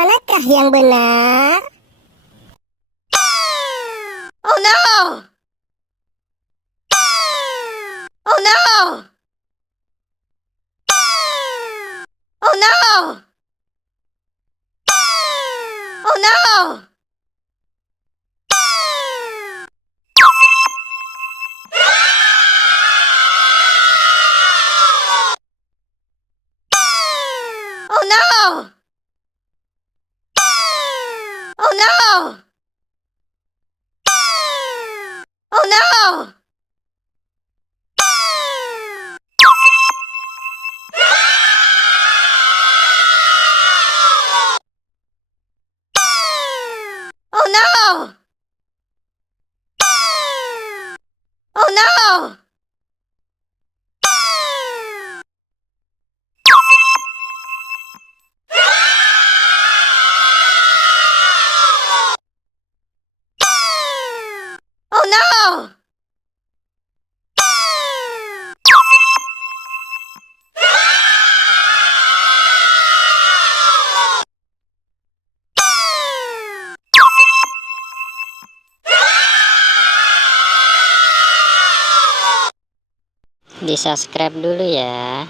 manakah yang benar? Oh no! Oh no! Oh no! Oh no! Oh no! Oh no! Oh no! Oh no! Oh no! Oh no! Di subscribe dulu ya.